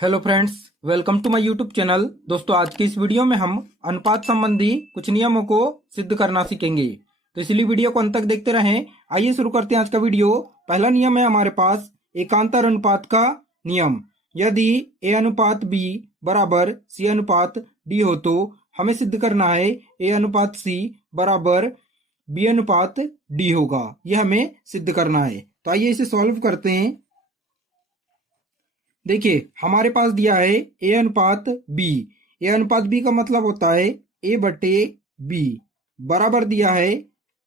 Hello friends, welcome to my YouTube channel. दोस्तों, आज के इस वीडियो में हम अनुपात संबंधी कुछ नियमों को सिद्ध करना सीखेंगे, तो इसलिए वीडियो को अंत तक देखते रहें। आइए शुरू करते हैं आज का वीडियो। पहला नियम है हमारे पास एकांतर अनुपात का नियम। यदि ए अनुपात बी बराबर सी अनुपात डी हो तो हमें सिद्ध करना है ए अनुपात सी बराबर बी अनुपात डी होगा। यह हमें सिद्ध करना है। तो आइए इसे सॉल्व करते हैं। देखिए, हमारे पास दिया है ए अनुपात बी। ए अनुपात बी का मतलब होता है ए बटे बी बराबर दिया है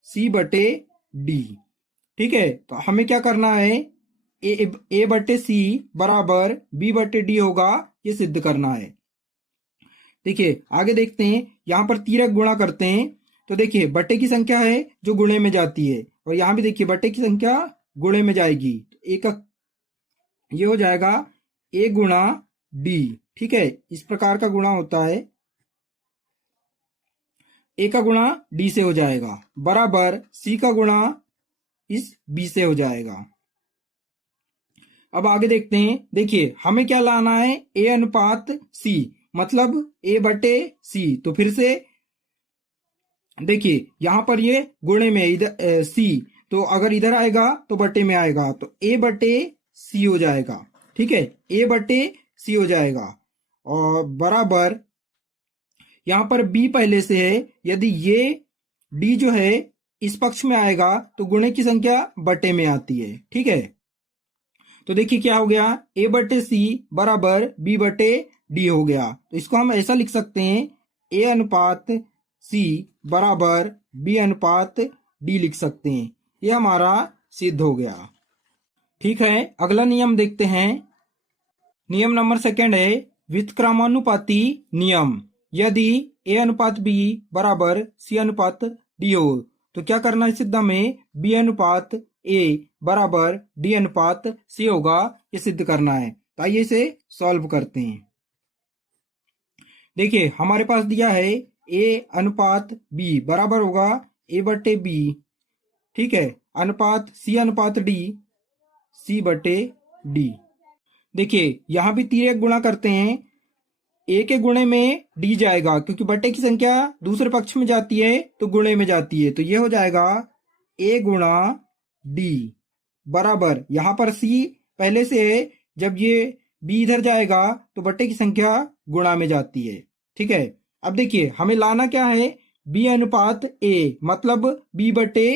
सी बटे डी। ठीक है, तो हमें क्या करना है, ए बटे सी बराबर बी बटे डी होगा, ये सिद्ध करना है। देखिए आगे देखते हैं, यहां पर तीरक गुणा करते हैं। तो देखिए बटे की संख्या है जो गुणे में जाती है, और यहां भी देखिए बटे की संख्या गुणे में जाएगी। एक ये हो जाएगा ए गुणा डी। ठीक है, इस प्रकार का गुणा होता है, ए का गुणा डी से हो जाएगा बराबर सी का गुणा इस बी से हो जाएगा। अब आगे देखते हैं। देखिए हमें क्या लाना है, ए अनुपात सी मतलब ए बटे सी। तो फिर से देखिए यहां पर ये गुणे में इधर सी, तो अगर इधर आएगा तो बटे में आएगा, तो ए बटे सी हो जाएगा। ठीक है, ए बटे सी हो जाएगा और बराबर यहां पर बी पहले से है। यदि ये डी जो है इस पक्ष में आएगा तो गुणे की संख्या बटे में आती है। ठीक है, तो देखिए क्या हो गया, ए बटे सी बराबर बी बटे डी हो गया। तो इसको हम ऐसा लिख सकते हैं, ए अनुपात सी बराबर बी अनुपात डी लिख सकते हैं। ये हमारा सिद्ध हो गया। ठीक है, अगला नियम देखते हैं। नियम नंबर सेकंड है व्युत्क्रमानुपाती नियम। यदि ए अनुपात बी बराबर सी अनुपात डी हो तो क्या करना है, सिद्ध में बी अनुपात ए बराबर डी अनुपात सी होगा, ये सिद्ध करना है। तो आइए इसे सॉल्व करते हैं। देखिए हमारे पास दिया है ए अनुपात बी बराबर होगा ए बटे बी। ठीक है, अनुपात सी अनुपात डी सी बटे डी। देखिए यहां भी तीर गुणा करते हैं, ए के गुणे में डी जाएगा क्योंकि बटे की संख्या दूसरे पक्ष में जाती है तो गुणे में जाती है। तो ये हो जाएगा ए गुणा डी बराबर यहां पर सी पहले से है, जब ये बी इधर जाएगा तो बटे की संख्या गुणा में जाती है। ठीक है, अब देखिए हमें लाना क्या है, बी अनुपात ए मतलब बी बटे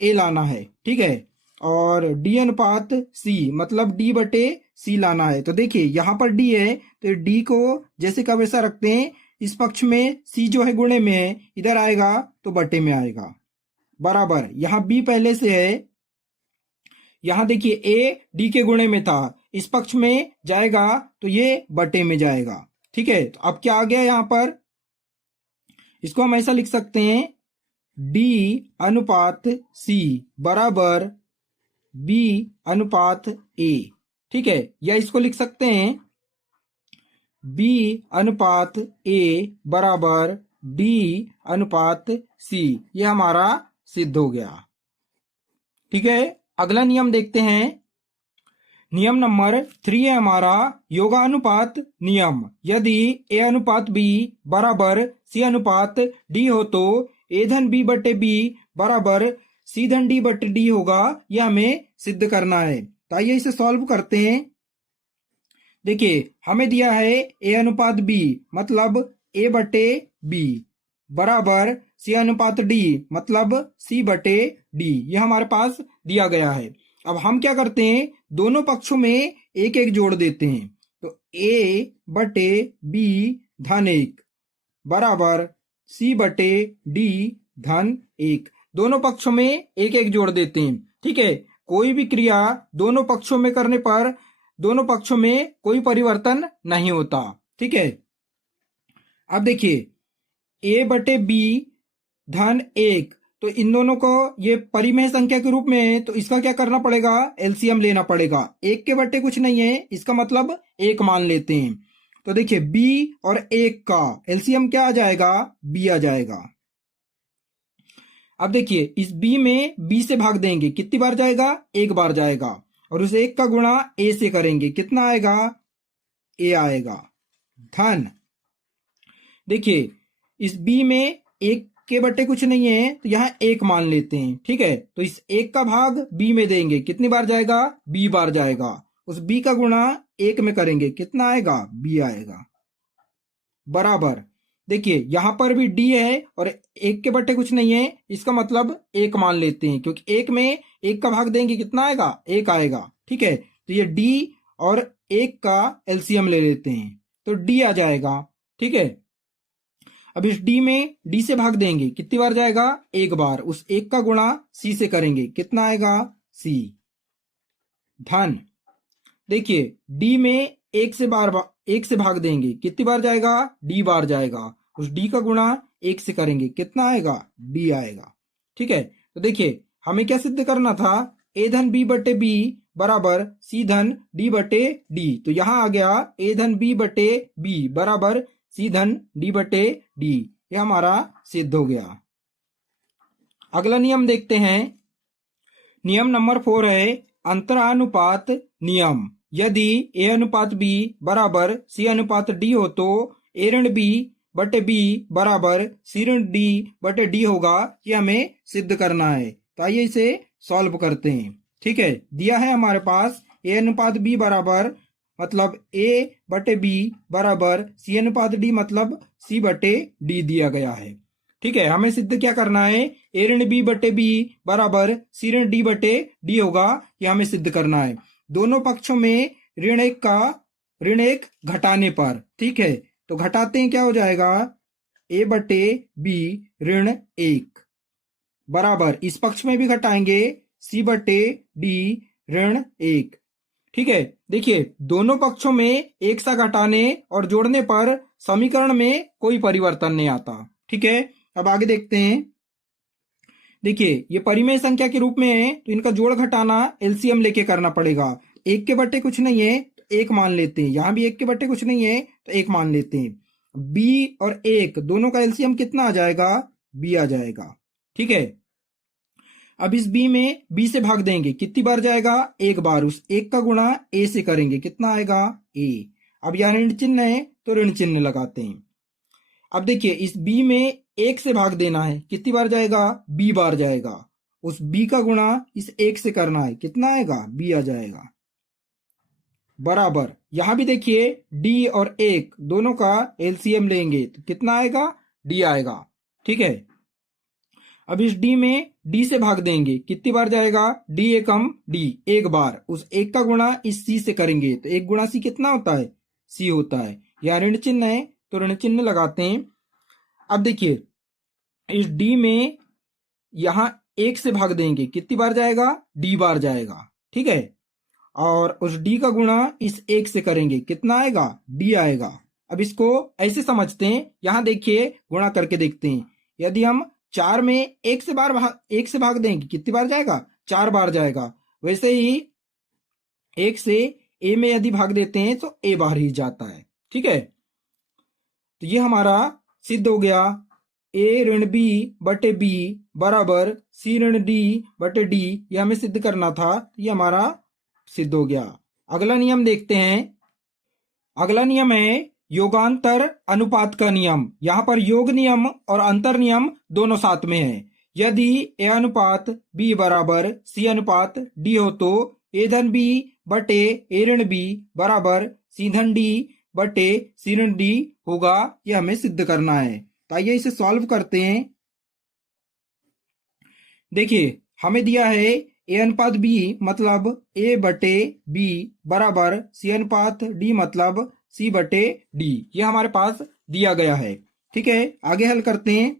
ए लाना है। ठीक है, और डी अनुपात सी मतलब डी बटे सी लाना है। तो देखिए यहां पर डी है तो डी को जैसे का वैसा रखते हैं। इस पक्ष में सी जो है गुणे में है, इधर आएगा तो बटे में आएगा बराबर यहां बी पहले से है। यहां देखिए ए डी के गुणे में था, इस पक्ष में जाएगा तो ये बटे में जाएगा। ठीक है, तो अब क्या आ गया यहां पर, इसको हम ऐसा लिख सकते हैं, डी अनुपात सी बराबर बी अनुपात ए। ठीक है, या इसको लिख सकते हैं बी अनुपात ए बराबर डी अनुपात सी। ये हमारा सिद्ध हो गया। ठीक है, अगला नियम देखते हैं। नियम नंबर 3 है हमारा योगानुपात नियम। यदि ए अनुपात बी बराबर सी अनुपात डी हो तो ए धन बी बटे बी बराबर सी धन डी बटे डी होगा, यह हमें सिद्ध करना है। तो आइए इसे सॉल्व करते हैं। देखिए हमें दिया है ए अनुपात बी मतलब ए बटे बी बराबर सी अनुपात डी मतलब सी बटे डी, यह हमारे पास दिया गया है। अब हम क्या करते हैं, दोनों पक्षों में एक एक जोड़ देते हैं। तो ए बटे बी धन 1 बराबर सी बटे डी धन 1, दोनों पक्षों में एक एक जोड़ देते हैं। ठीक है, कोई भी क्रिया दोनों पक्षों में करने पर दोनों पक्षों में कोई परिवर्तन नहीं होता। ठीक है, अब देखिए ए बटे बी धन 1, तो इन दोनों को ये परिमेय संख्या के रूप में है, तो इसका क्या करना पड़ेगा, एलसीएम लेना पड़ेगा। 1 के बटे कुछ नहीं है, इसका मतलब 1 मान लेते हैं। तो देखिए बी और 1 का एलसीएम क्या आ जाएगा, बी आ जाएगा। अब देखिए इस बी में बी से भाग देंगे, कितनी बार जाएगा, 1 बार जाएगा, और उस 1 का गुणा ए से करेंगे, कितना आएगा ए आएगा। धन, देखिए इस बी में एक के बट्टे कुछ नहीं है तो यहाँ एक मान लेते हैं, ठीक है। तो इस एक का भाग बी में देंगे, कितनी बार जाएगा, बी बार जाएगा। उस बी का गुणा एक में करेंगे, कितना आएगा, बी आएगा। बराबर, देखिए यहां पर भी डी है और एक के बट्टे कुछ नहीं है, इसका मतलब एक मान लेते हैं, क्योंकि एक में एक का भाग देंगे, कितना आएगा, एक आएगा, ठीक है। तो ये डी और एक का एलसीएम ले लेते हैं तो डी आ जाएगा, ठीक है। अब इस डी में डी से भाग देंगे, कितनी बार जाएगा, एक बार। उस एक का गुणा सी से करेंगे, कितना आएगा, सी। धन, देखिए डी में एक से भाग देंगे, कितनी बार जाएगा, डी बार जाएगा। उस डी का गुणा एक से करेंगे, कितना आएगा, डी आएगा, ठीक है। तो देखिए हमें क्या सिद्ध करना था, ए धन बी बटे बी बराबर सी धन डी बटे डी। तो यहां आ गया ए धन बी बटे बी बराबर सी धन डी बटे डी, ये हमारा सिद्ध हो गया। अगला नियम देखते हैं। नियम नंबर 4 है अंतरानुपात नियम। यदि ए अनुपात बी बराबर सी अनुपात डी हो तो ए ऋण बी बटे बी बराबर सी ऋण डी बटे डी होगा, ये हमें सिद्ध करना है। तो आइए इसे सॉल्व करते हैं, ठीक है। दिया है हमारे पास ए अनुपात बी बराबर मतलब ए बटे बी बराबर सी अनुपात डी मतलब सी बटे डी दिया गया है, ठीक है। हमें सिद्ध क्या करना है, ए ऋण बी बटे बी बराबर सी ऋण डी बटे डी होगा, ये हमें सिद्ध करना है। दोनों पक्षों में ऋण एक घटाने पर, ठीक है। तो घटाते हैं, क्या हो जाएगा, ए बटे बी ऋण एक बराबर इस पक्ष में भी घटाएंगे सी बटे डी ऋण एक, ठीक है। देखिए दोनों पक्षों में एक सा घटाने और जोड़ने पर समीकरण में कोई परिवर्तन नहीं आता, ठीक है। अब आगे देखते हैं। देखिए ये परिमेय संख्या के रूप में है तो इनका जोड़ घटाना एलसीएम लेके करना पड़ेगा। एक के बट्टे कुछ नहीं है तो एक मान लेते हैं, यहां भी एक के बट्टे कुछ नहीं है तो एक मान लेते हैं। बी और एक दोनों का एलसीएम कितना आ जाएगा, बी आ जाएगा, ठीक है। अब इस बी में बी से भाग देंगे, कितनी बार जाएगा, एक बार। उस एक का गुणा ए से करेंगे, कितना आएगा, ए। अब यहां ऋण चिन्ह है तो ऋण चिन्ह लगाते हैं। अब देखिए इस बी में एक से भाग देना है, कितनी बार जाएगा, बी बार जाएगा। उस बी का गुणा इस एक से करना है, कितना आएगा, बी आ जाएगा। बराबर यहां भी देखिए डी और एक दोनों का एलसीएम लेंगे तो कितना आएगा, डी आएगा, ठीक है। अब इस डी में डी से भाग देंगे, कितनी बार जाएगा, डी एकम डी एक बार। उस एक का गुणा इस सी से करेंगे तो एक गुणा सी कितना होता है, सी होता है। यह ऋण चिन्ह है तो ऋण चिन्ह लगाते हैं। अब देखिए इस डी में यहां एक से भाग देंगे, कितनी बार जाएगा, डी बार जाएगा, ठीक है। और उस डी का गुणा इस एक से करेंगे, कितना आएगा, डी आएगा। अब इसको ऐसे समझते हैं, यहां देखिए गुणा करके देखते हैं। यदि हम चार में एक से भाग देंगे, कितनी बार जाएगा, चार बार जाएगा। वैसे ही एक से ए में यदि भाग देते हैं तो ए बार ही जाता है, ठीक है। तो ये हमारा सिद्ध हो गया, ए ऋण बी बटे बी बराबर सी ऋण डी बटे डी, ये हमें सिद्ध करना था, ये हमारा सिद्ध हो गया। अगला नियम देखते हैं। अगला नियम है योगांतर अनुपात का नियम। यहां पर योग नियम और अंतर नियम दोनों साथ में है। यदि ए अनुपात बी बराबर सी अनुपात डी हो तो ए धन बी बटे ए ऋण बी बराबर सी धन डी बटे सी ऋण डी होगा, यह हमें सिद्ध करना है। तो आइए इसे सॉल्व करते हैं। देखिए हमें दिया है ए अनुपात बी मतलब ए बटे बी बराबर सी अनुपात डी मतलब सी बटे डी, ये हमारे पास दिया गया है, ठीक है। आगे हल करते हैं।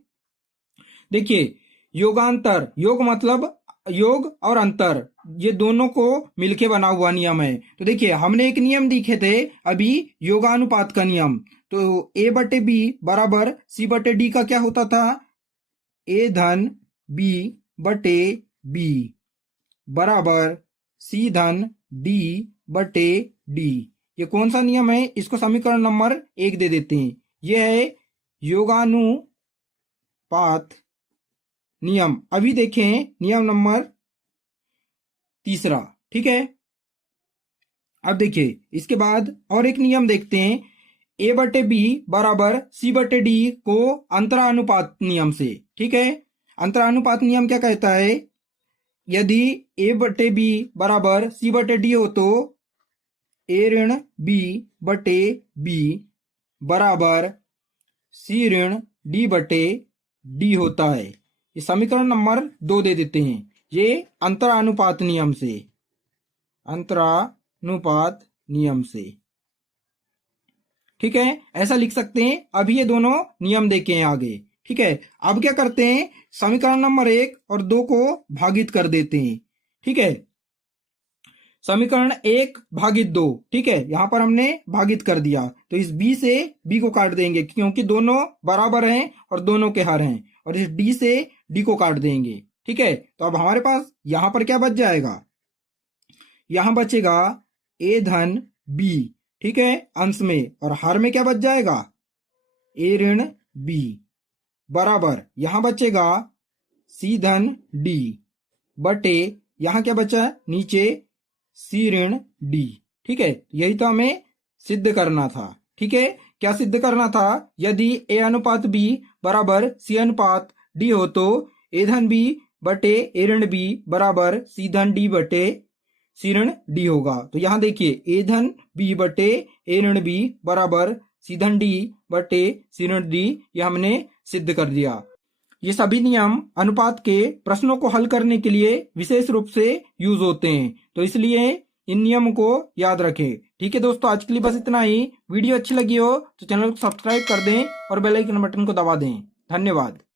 देखिए योगांतर, योग मतलब योग और अंतर, ये दोनों को मिलके बना हुआ नियम है। तो देखिए हमने एक नियम देखे थे अभी, योगानुपात का नियम। तो ए बटे बी बराबर सी बटे डी का क्या होता था, ए धन बी बटे बी बराबर सी धन डी बटे डी। ये कौन सा नियम है, इसको समीकरण नंबर 1 दे देते हैं। यह है योगानुपात नियम। अभी देखें नियम नंबर 3, ठीक है। अब देखिए इसके बाद और एक नियम देखते हैं, ए बटे बी बराबर सी बटे डी को अंतरानुपात नियम से। ठीक है, अंतरानुपात नियम क्या कहता है, यदि ए बटे बी बराबर सी बटे डी हो तो ए ऋण बी बटे बी बराबर सी ऋण डी बटे डी होता है। ये समीकरण नंबर 2 दे देते हैं, ये अंतरानुपात नियम से, अंतरानुपात नियम से। ठीक है, ऐसा लिख सकते हैं। अभी ये दोनों नियम देखे हैं आगे। ठीक है, अब क्या करते हैं, समीकरण नंबर 1 और 2 को भागित कर देते हैं। ठीक है, समीकरण 1 भागित 2, ठीक है, यहां पर हमने भागित कर दिया, तो इस बी से बी को काट देंगे क्योंकि दोनों बराबर हैं और दोनों के हर हैं, और इस डी से डी को काट देंगे। ठीक है, तो अब हमारे पास यहां पर क्या बच जाएगा, यहां बचेगा ए धन बी। ठीक है, अंश में, और हर में क्या बच जाएगा, ए ऋण बी बराबर यहां बचेगा सी धन डी बटे यहां क्या बचा नीचे सी ऋण डी। ठीक है, यही तो हमें सिद्ध करना था। ठीक है, क्या सिद्ध करना था, यदि ए अनुपात बी बराबर सी अनुपात डी हो तो ए धन बी बटे ए ऋण बी बराबर सी धन डी बटे सी ऋण डी होगा। तो यहां देखिए ए धन बी बटे ए ऋण बी बराबर सी धन डी बटे सी ऋण डी, ये हमने सिद्ध कर दिया। ये सभी नियम अनुपात के प्रश्नों को हल करने के लिए विशेष रूप से यूज होते हैं, तो इसलिए इन नियमों को याद रखें। ठीक है दोस्तों, आज के लिए बस इतना ही। वीडियो अच्छी लगी हो तो चैनल को सब्सक्राइब कर दें और बेल आइकन बटन को दबा दें। धन्यवाद।